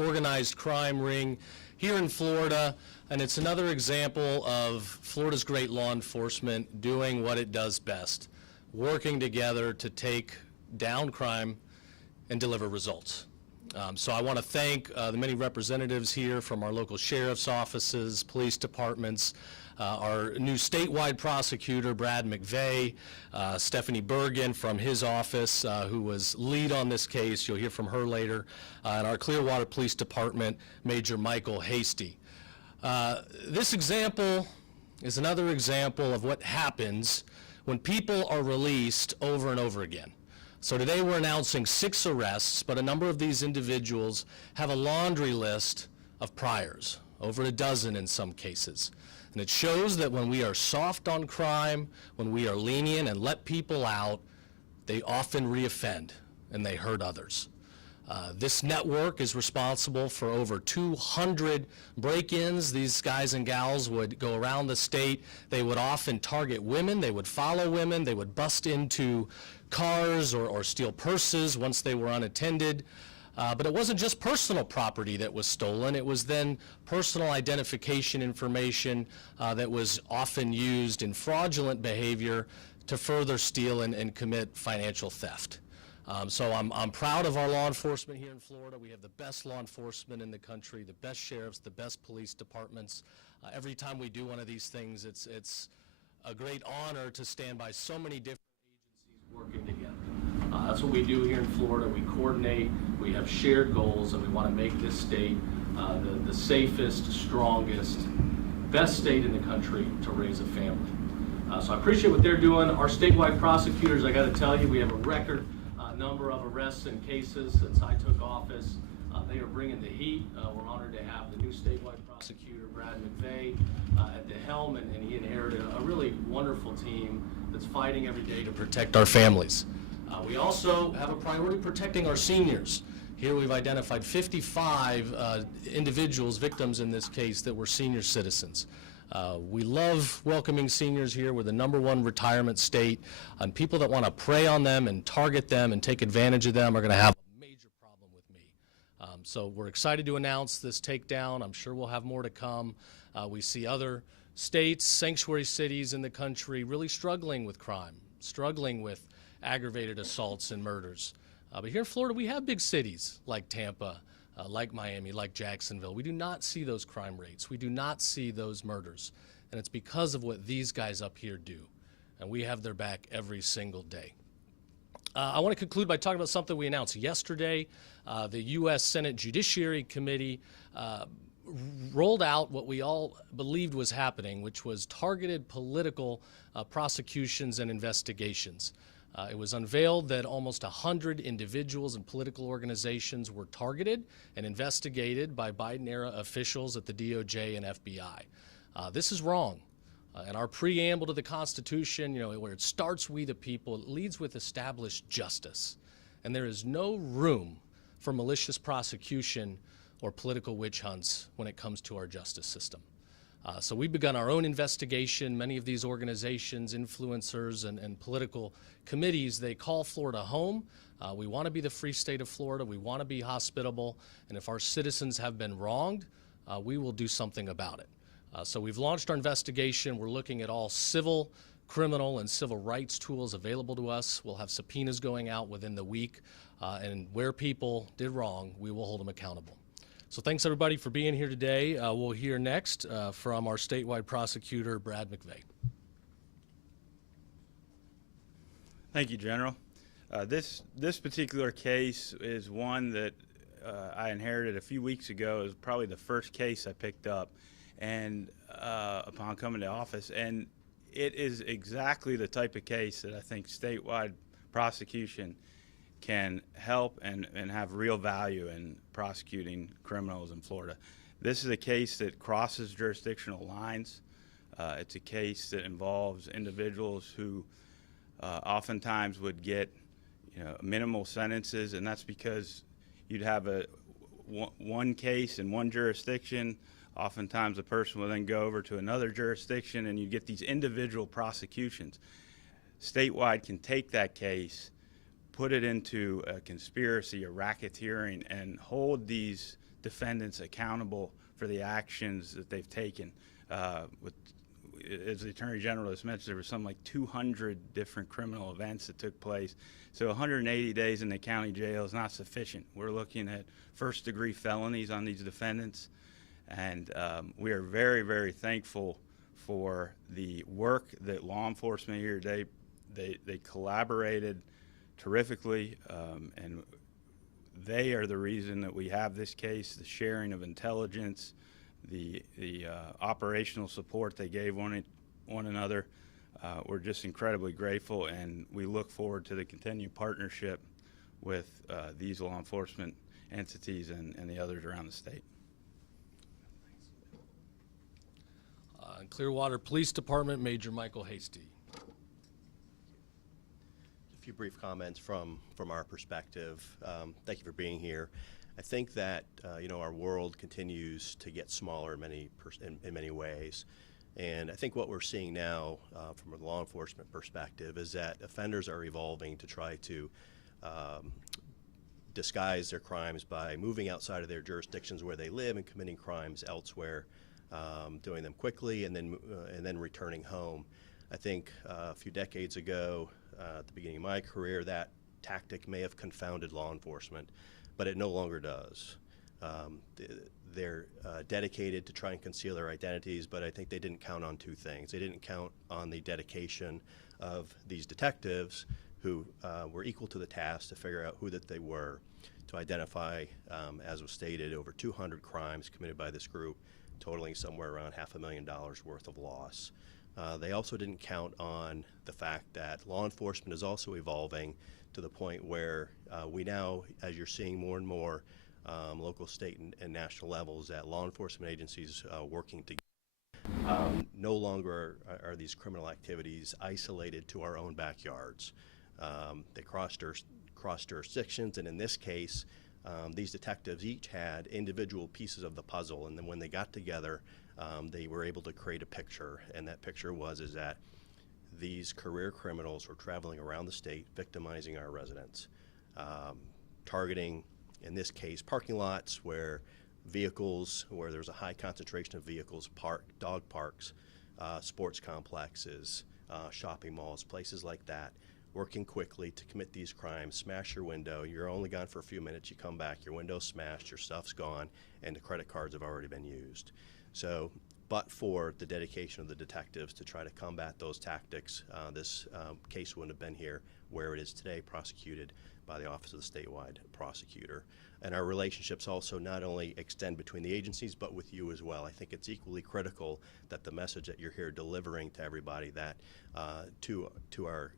organized crime ring here in Florida, and it's another example of Florida's great law enforcement doing what it does best, working together to take down crime and deliver results. So I want to thank the many representatives here from our local sheriff's offices, police departments, our new statewide prosecutor, Brad McVeigh, Stephanie Bergen from his office, who was lead on this case. You'll hear from her later, and our Clearwater Police Department, Major Michael Hasty. This example is another example of what happens when people are released over and over again. So today we're announcing 6 arrests, but a number of these individuals have a laundry list of priors, over a dozen in some cases. And it shows that when we are soft on crime, when we are lenient and let people out, they often reoffend and they hurt others. This network is responsible for over 200 break-ins. These guys and gals would go around the state. They would often target women. They would follow women. They would bust into cars or steal purses once they were unattended. But it wasn't just personal property that was stolen. It was then personal identification information that was often used in fraudulent behavior to further steal and commit financial theft. So I'm proud of our law enforcement here in Florida. We have the best law enforcement in the country, the best sheriffs, the best police departments. Every time we do one of these things, it's a great honor to stand by so many different agencies working together. That's what we do here in Florida. We coordinate, we have shared goals, and we want to make this state the safest, strongest, best state in the country to raise a family. So I appreciate what they're doing. Our statewide prosecutors, I got to tell you, we have a record number of arrests and cases since I took office. They are bringing the heat. We're honored to have the new statewide prosecutor, Brad McVeigh, at the helm, and he inherited a really wonderful team that's fighting every day to protect our families. We also have a priority protecting our seniors. Here we've identified 55 individuals, victims in this case, that were senior citizens. We love welcoming seniors here. We're the #1 retirement state, and people that want to prey on them and target them and take advantage of them are going to have a major problem with me. So we're excited to announce this takedown. I'm sure we'll have more to come. We see other states, sanctuary cities in the country really struggling with crime, struggling with aggravated assaults and murders. But here in Florida, we have big cities like Tampa, like Miami, like Jacksonville. We do not see those crime rates. We do not see those murders. And it's because of what these guys up here do. And we have their back every single day. I want to conclude by talking about something we announced yesterday. The U.S. Senate Judiciary Committee rolled out what we all believed was happening, which was targeted political prosecutions and investigations. It was unveiled that almost 100 individuals and political organizations were targeted and investigated by Biden-era officials at the DOJ and FBI. This is wrong. In our preamble to the Constitution, where it starts "we the people," it leads with established justice. And there is no room for malicious prosecution or political witch hunts when it comes to our justice system. So we've begun our own investigation. Many of these organizations, influencers, and political committees, they call Florida home. We want to be the free state of Florida. We want to be hospitable. And if our citizens have been wronged, we will do something about it. So we've launched our investigation. We're looking at all civil, criminal, and civil rights tools available to us. We'll have subpoenas going out within the week. And where people did wrong, we will hold them accountable. So thanks, everybody, for being here today. We'll hear next from our statewide prosecutor, Brad McVeigh. Thank you, General. This particular case is one that I inherited a few weeks ago. It was probably the first case I picked up and upon coming to office, and it is exactly the type of case that I think statewide prosecution can help and have real value in prosecuting criminals in Florida. This is a case that crosses jurisdictional lines. It's a case that involves individuals who oftentimes would get minimal sentences, and that's because you'd have one case in one jurisdiction. Oftentimes a person will then go over to another jurisdiction, and you get these individual prosecutions. Statewide can take that case, put it into a conspiracy, a racketeering, and hold these defendants accountable for the actions that they've taken. As the Attorney General has mentioned, there were something like 200 different criminal events that took place. So 180 days in the county jail is not sufficient. We're looking at first-degree felonies on these defendants, and we are very, very thankful for the work that law enforcement here. They collaborated terrifically, and they are the reason that we have this case. The sharing of intelligence, the operational support they gave one another. We're just incredibly grateful, and we look forward to the continued partnership with these law enforcement entities and the others around the state. Clearwater Police Department, Major Michael Hasty. A few brief comments from our perspective. Thank you for being here. I think that our world continues to get smaller in many ways, and I think what we're seeing now from a law enforcement perspective is that offenders are evolving to try to disguise their crimes by moving outside of their jurisdictions where they live and committing crimes elsewhere, doing them quickly and then returning home. I think a few decades ago, at the beginning of my career, that tactic may have confounded law enforcement, but it no longer does. They're dedicated to try and conceal their identities, but I think they didn't count on two things. They didn't count on the dedication of these detectives who were equal to the task to figure out who that they were, to identify, as was stated, over 200 crimes committed by this group, totaling somewhere around $500,000 worth of loss. They also didn't count on the fact that law enforcement is also evolving to the point where we now, as you're seeing more and more local, state, and national levels, that law enforcement agencies working together. No longer are these criminal activities isolated to our own backyards. They cross jurisdictions, and in this case, these detectives each had individual pieces of the puzzle, and then when they got together, they were able to create a picture, and that picture is that these career criminals were traveling around the state, victimizing our residents, targeting, in this case, parking lots where there's a high concentration of vehicles parked, dog parks, sports complexes, shopping malls, places like that, working quickly to commit these crimes, smash your window. You're only gone for a few minutes, you come back, your window's smashed, your stuff's gone, and the credit cards have already been used. So, but for the dedication of the detectives to try to combat those tactics, this case wouldn't have been here where it is today, prosecuted by the Office of the Statewide Prosecutor. And our relationships also not only extend between the agencies, but with you as well. I think it's equally critical that the message that you're here delivering to everybody, that to our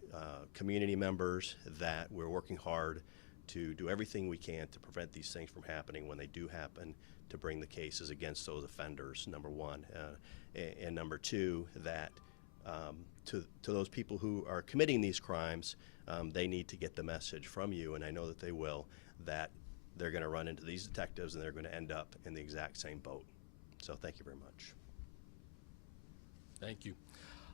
community members, that we're working hard to do everything we can to prevent these things from happening when they do happen, to bring the cases against those offenders, number one. And number two, that to those people who are committing these crimes, they need to get the message from you, and I know that they will, that they're going to run into these detectives and they're going to end up in the exact same boat. So thank you very much. Thank you.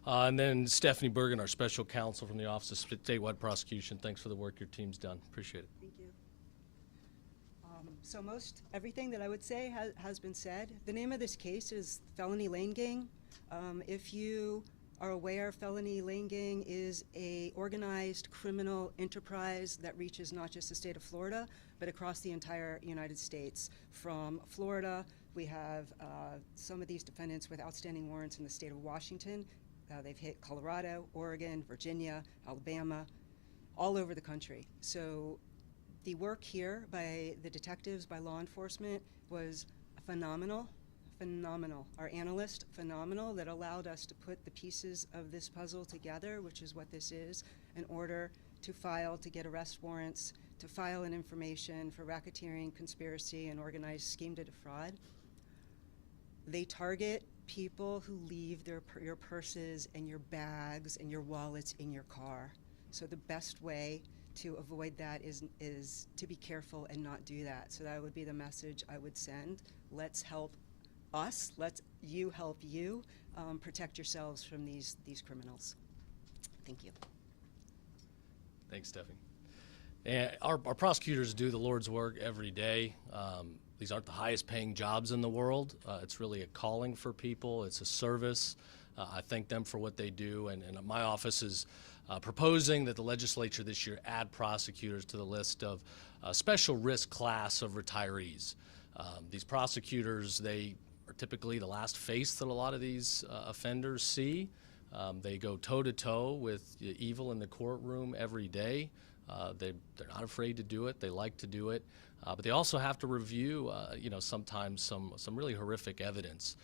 And then Stephanie Bergen, our special counsel from the Office of Statewide Prosecution. Thanks for the work your team's done. Appreciate it. Thank you. So most everything that I would say has been said. The name of this case is Felony Lane Gang. If you are aware, Felony Lane Gang is a organized criminal enterprise that reaches not just the state of Florida, but across the entire United States. From Florida, we have some of these defendants with outstanding warrants in the state of Washington. They've hit Colorado, Oregon, Virginia, Alabama, all over the country. So the work here by the detectives, by law enforcement, was phenomenal. Our analyst, phenomenal, that allowed us to put the pieces of this puzzle together, which is what this is, in order to get arrest warrants, to file an information for racketeering, conspiracy, and organized scheme to defraud. They target people who leave your purses and your bags and your wallets in your car. So the best way to avoid that is to be careful and not do that. So that would be the message I would send. Let's help us, let you help you protect yourselves from these criminals. Thank you. Thanks, Stephanie. And our prosecutors do the Lord's work every day. these aren't the highest paying jobs in the world. It's really a calling for people. It's a service. I thank them for what they do, and my office is proposing that the legislature this year add prosecutors to the list of special risk class of retirees. These prosecutors, they are typically the last face that a lot of these offenders see. They go toe-to-toe with evil in the courtroom every day. They're not afraid to do it. They like to do it. But they also have to review, sometimes some really horrific evidence.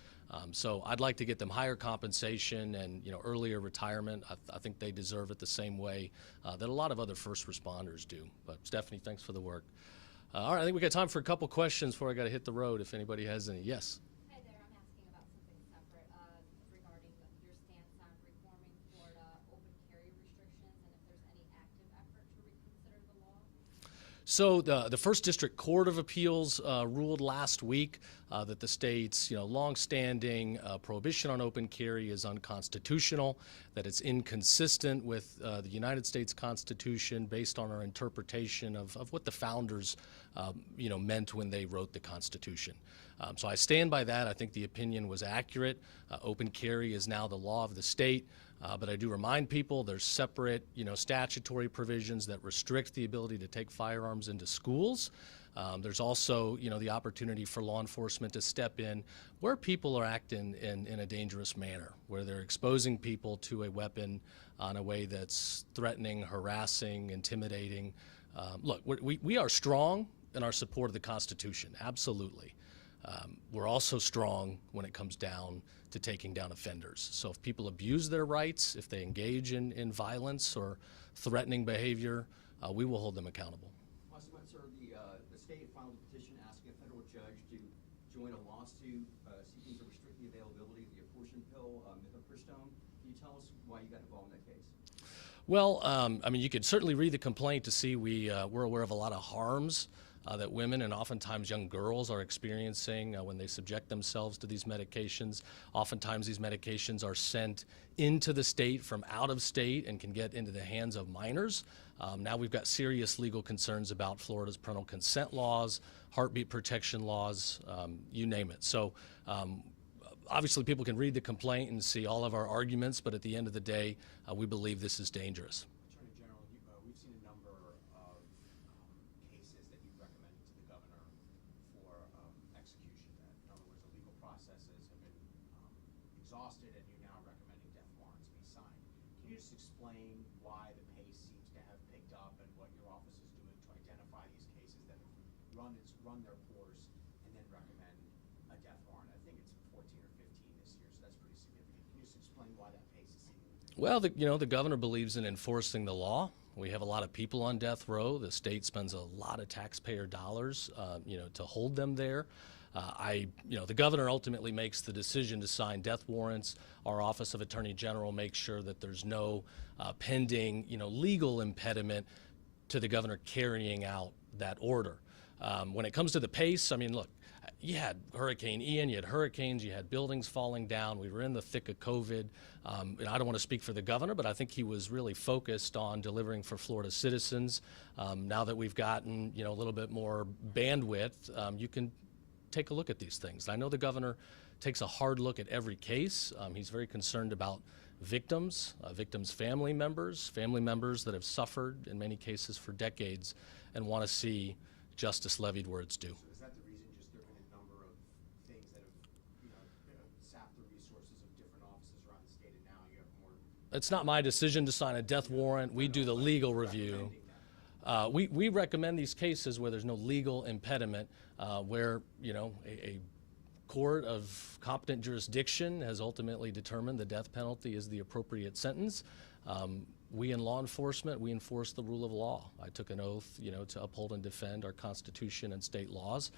So I'd like to get them higher compensation and, earlier retirement. I think they deserve it the same way that a lot of other first responders do. But Stephanie, thanks for the work. All right, I think we got time for a couple questions before I got to hit the road if anybody has any. Yes? Hi there, I'm asking about something separate regarding your stance on reforming Florida open carry restrictions and if there's any active effort to reconsider the law. So the First District Court of Appeals ruled last week that the state's longstanding prohibition on open carry is unconstitutional, that it's inconsistent with the United States Constitution based on our interpretation of what the founders meant when they wrote the Constitution. So I stand by that. I think the opinion was accurate. Open carry is now the law of the state. But I do remind people there's separate, statutory provisions that restrict the ability to take firearms into schools. There's also, the opportunity for law enforcement to step in where people are acting in a dangerous manner, where they're exposing people to a weapon on a way that's threatening, harassing, intimidating. Look, we are strong in our support of the Constitution, absolutely. We're also strong when it comes down to taking down offenders. So if people abuse their rights, if they engage in violence or threatening behavior, we will hold them accountable. Sir, the state filed a petition asking a federal judge to join a lawsuit seeking to restrict the availability of the abortion pill, mifepristone. Can you tell us why you got involved in that case? Well, you could certainly read the complaint to see we're aware of a lot of harms that women and oftentimes young girls are experiencing when they subject themselves to these medications. Oftentimes these medications are sent into the state from out of state and can get into the hands of minors. Now we've got serious legal concerns about Florida's parental consent laws, heartbeat protection laws, you name it. So obviously people can read the complaint and see all of our arguments, but at the end of the day, we believe this is dangerous. Attorney General, we've seen a number of cases that you've recommended to the governor for execution. In other words, the legal processes have been exhausted, and you're now recommending death warrants be signed. Can you just explain why the pace seems to have picked up and what your office is doing to identify these cases that have run their course and then recommend a death warrant? I think it's 14 or 15 this year, so that's pretty significant. Can you just explain why that pace is seemingly? Well, the governor believes in enforcing the law. We have a lot of people on death row. The state spends a lot of taxpayer dollars, to hold them there. The governor ultimately makes the decision to sign death warrants. Our Office of Attorney General makes sure that there's no pending, legal impediment to the governor carrying out that order. When it comes to the pace, look, you had Hurricane Ian, you had hurricanes, you had buildings falling down. We were in the thick of COVID. And I don't want to speak for the governor, but I think he was really focused on delivering for Florida citizens. Now that we've gotten, a little bit more bandwidth, you can take a look at these things. I know the governor takes a hard look at every case. He's very concerned about victims, victims' family members that have suffered in many cases for decades and want to see justice levied where it's due. So is that the reason, just there have been a number of things that have, sapped the resources of different offices around the state, and now you have more? It's not my decision to sign a death warrant. We do the legal review. We recommend these cases where there's no legal impediment, where a court of competent jurisdiction has ultimately determined the death penalty is the appropriate sentence. We in law enforcement, we enforce the rule of law. I took an oath, to uphold and defend our Constitution and state laws.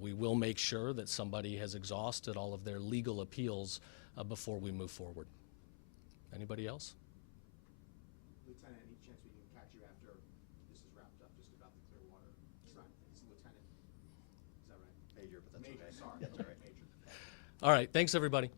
We will make sure that somebody has exhausted all of their legal appeals before we move forward. Anybody else? Lieutenant, any chance we can catch you after this is wrapped up, just about the Clearwater sign? It's Lieutenant. Is that right? Major, but that's Major, okay. sorry. That's all right. Major. All right, thanks everybody.